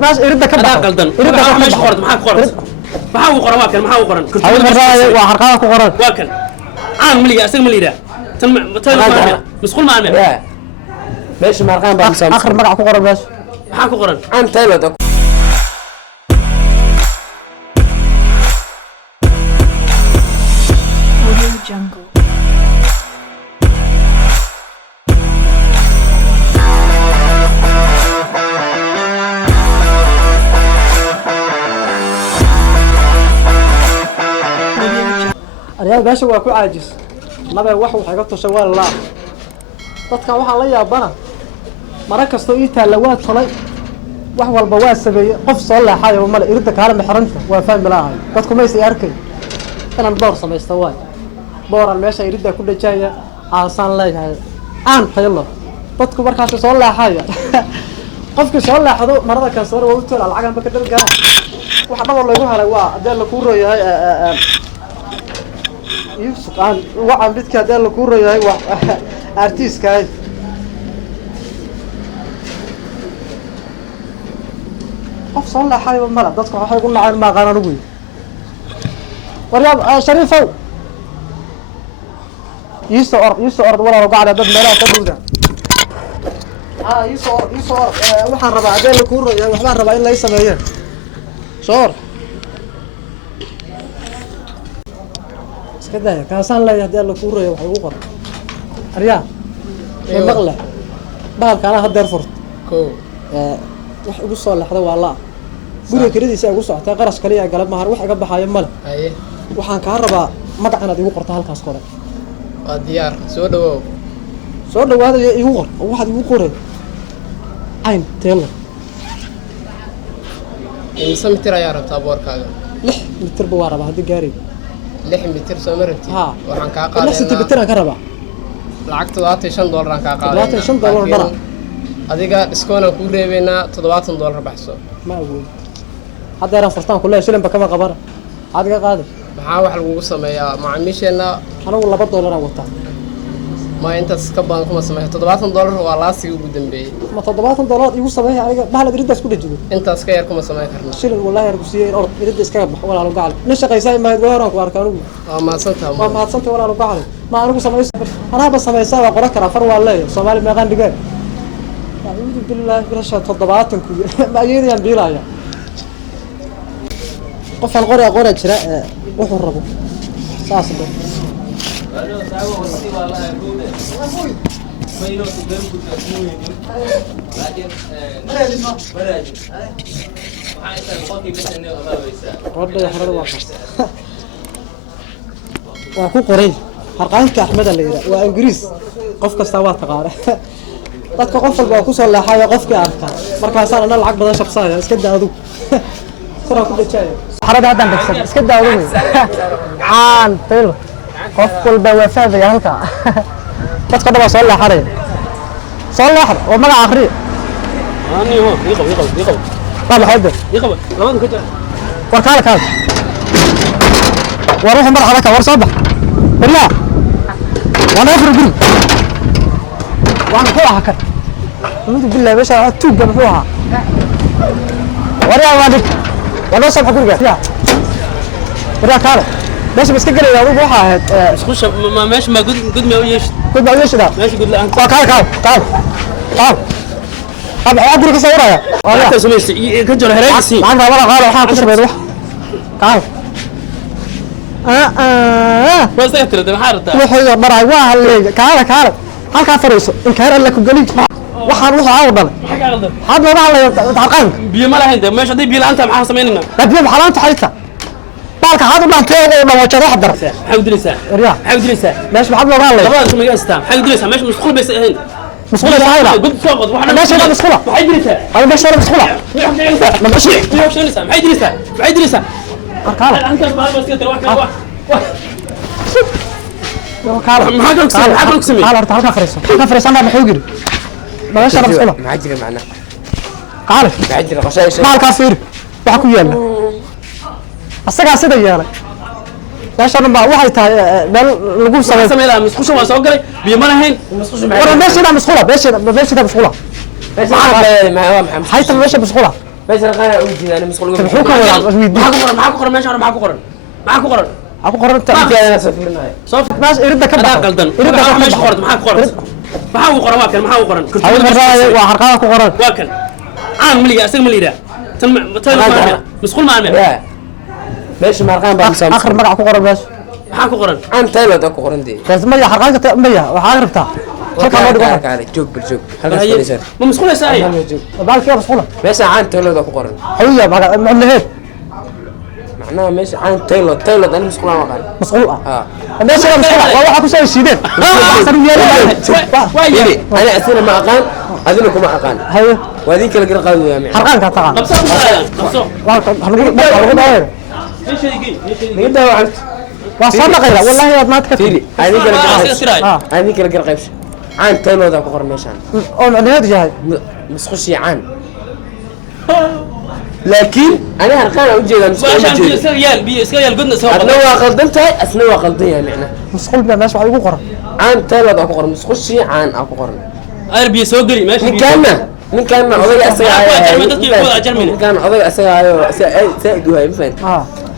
ماش يرد كبر قلدن ماش قرد ما قرد ما هو قرن واكل ما هو قرن أول مرة وحرقها كقرن واكل عام مليا أسق مليا تم مسخول ما عمل ماشي مرقان بس آخر مرة كقرن باش ما قرن عن تايلو Jungle. أنا باش هو كل عاجز ما بي وح وحاجته شوال لا dadka waxa la yaabana marakasto ii taalawaad qalay wax walba waa sameeyay qof soo laaxayo ma irida kaala maxranta waa fahmi lahaay dadku ma isii arkay inaan door sameeysto waay booran meesha irida ku dhajaya aasan leeyahay aan taylo dadku markaas soo laaxayo qofka soo laaxdo marada ka soo waa u tool lacag ba ka dalgana waxa dhabo lagu helay waa hadii la ku rooyahay يوسف عن وعم بدك هذا اللي كورة هاي أرتيس كاي أفصل له حاجة مرة ضدك حاجة يقول عن ما غنى نقول ورياض شريفه يسوع ولا رجع على ضد مرة تدوده يسوع وحن ربع هذا اللي كورة وحن ربع إلا يسميه شور كده كاسان لا يهدي الله كورة وحي وقر أريا مغلى بالك أنا هدر فرت وحي قصة الله حدا والله قولي كريدي سأ قصة حتى قرص كليه قلب مهر وحي قبح هاي ملا وحن كهربا مدعنا دي وقر تهال كاس كورة ديار سودو هذا يوقر واحد يوقر عين تيلا إنسان متر يا رب تابور كذا لح متر بوارا بهدي قاري 6 متر سمرتي waxaan ka qaaday 6 متر ka raba lacagta $25 aan ka qaaday $25 bara adiga discount ku reebayna $70 baxso ma awood hadda aan furtaan kullee shilin ba kama qabar adiga qaadi maxaa wax lagu sameeyaa macaamiisheena anigu $2 aan wataa ma intaas ka baan kuma sameeyo $70 waa laasiga ugu dambeeyay ma $70 igu sameeyo aniga bahal dirida isku dhajido intaas ka yar kuma sameeyo karna shilin wallahi yar ku siiyay orod dirida iska bax wala lagu gacal na shaqeysay ma gooraan ku arkaan ugu ma santaa wala lagu gacal ma anigu sameeyay ana ba sameeyay waa qoran kara far waa leeyahay Soomaali ma qaan dhigaan a'uudu billahi birasha 70 ku ma yeediyaan biilaya qof aan qora jira wuxuu rabo saas ah وأكون قريب حرقان كأحمد اللي يرى وإنجليز قف كاستوات تقارع dadka qof walba ku soo laaxay qofkii arka markaas aan lacag badan shabsaaya iska daado sara ku dhacayo xarada hadan dhigsan iska daado aan tel qof walba wafaada halka dadka daba soo laaxay oo magac akhri ani ho يقب طب حد يقب لبد كجا warkaal kaal waruux marxada ka war soo bax billah wana afru وانا فوقها كده أعوذ بالله بس أتوب جنب فوقها وريا وادك ولا صبح كل جا وريا كاره بس كده يا أبو فوقها خش ما ماشي ما قد ما ويش قد ما ويش ده ماشي قد لا أنت كار طب أقدر كسورة يا أنت سميت كجر هريسي ما عندنا ولا قال وحاك كسر بيروح كار بس تهتر ده حارته وحي برا واه كار halka fariiso in ka yar la ku galin waxaan wuxuu aawdan had loo baahan taqaan biyo ma lahayn de meesha biyo laanta maxaa sameeynaa biyo xalaanta haysta balka had u dhaantay oo wajaro xadar xawdilisa riya xawdilisa meesh maxad loo baahan labada sumay istaan xawdilisa meesh musqul bas ahayn مسؤولة هايلا قد فوق واحنا ماشي لا مسؤولة ما يدريسها أنا ماشي لا مسؤولة ما ماشي ما يدريسها أركاله أنت بس كده واحد كارل ما حاجة أقسم كارل أرتاح كفريس أنا بحوجر ماشي لا مسؤولة معجل معنا كارل معجل قشايش ما الكافير بحكوا يلا أصدق أصدق يلا ماشي أنا بقى واحد لقوم سمي سمي مسخوش ما سوقي بيمنا هين مسخوش وأنا ماشي لا مسؤولة ماشي لا مسؤولة ما هو محمد حيث ماشي مسؤولة meesha harqaan u jeedaan masquul uga muxuu ka wadaa maxaa ku qoran meesha hore maxaa ku qoran aku qoran jeedaan soo fiirinayo soo maas irida ka adaa baxo qaldan irida ka meesha baxo qoran maxaa ku qoran maxaa ku qoran waa kan maxaa ku qoran hawl maraayo waa harqaan ku qoran waa kan caan miliga asaga ma liiraa tan masquul ma alme yaa meesha harqaan baa soo akhir magac ku qoran meesha maxaa ku qoran aan taylor ku qorantay kaas ma ya harqaanka maya waxa rabtaa halka loo dhigo joog bil joog halkaas fadhiisan ma masquul saay baalkii masquula meesha aan taylor ku qoran hawiya magac macnaheed macnaha meesha aan taylor aan masquul aan waqaan مسؤول الناس اللي مسؤول والله حكوا شيء سيدين يلي انا اثنين ما اقان اذنكم ما اقان هاي وهذيك اللي قالوا يا معلم حرقان كان طبعا qabso نقدر وعلت وصلنا غيره والله ما تكفي فيلي هذيك اللي قال هذيك اللي قال عن تايلو ذاك قرن ميشان او معناها جاي مسخشي عن لكن انا هرقان اوجه مسخشي بيسكيال قدنا سوا اثنوا غلطنتها اثنوا غلطيه معنا مسؤول بما ماشي واحد يقرا عن تايلو ذاك قرن مسخشي عن اكو قرن اربي سو غري ماشي من كان oday asaga said u hay fahant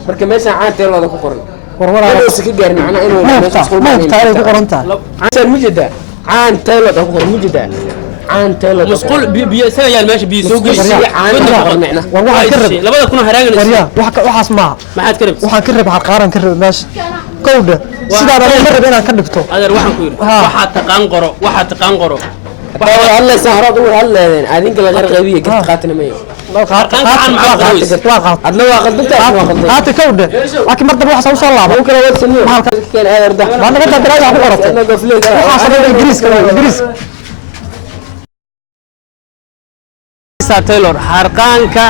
marka meesha aan teelada ku qoran warwara si ka gaarin macna inuu meesha isku taariikh ku qoran tahay aan mujida aan teelada ku qoran mujida aan teelada مسقول بيسكيال ماشي بيسو غري aan qornayna والله كرب labada kuna haraagan وريا waxaas ma maxaad karib waxaan ka rib harqaaran ka rib meesha kowda sidaan aan rib inaan ka dhigto adeer waxaan ku yiri waxaad taqaan qoro الله سهرات وهلا هذيك اللي غير غبيه قلت قاتنا مية عدنا واخذ انت هاتي كوده لكن مرتب واحد سوى الله ممكن اول سنين كان هذا ده ما انا قلت دراجه على قرطه انا قفلت حصل انجليز كمان انجليز taylor harqaanka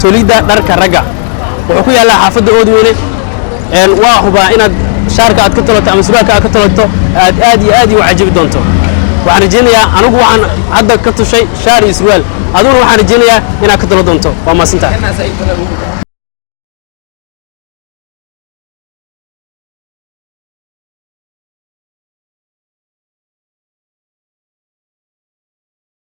tolida dharka raga wuxuu ku yaalaa xaafadda oodweyne waa hubaa inaad shaarka aad ka tolato ama suraalka aad ka tolato aad iyo cajibi doonto waxaan rajeynayaa anigu waxaan hadda ka tushay shaar iyo surwaal aduguna waxaan rajeynayaa inaad ka tolo doonto waa maasantahay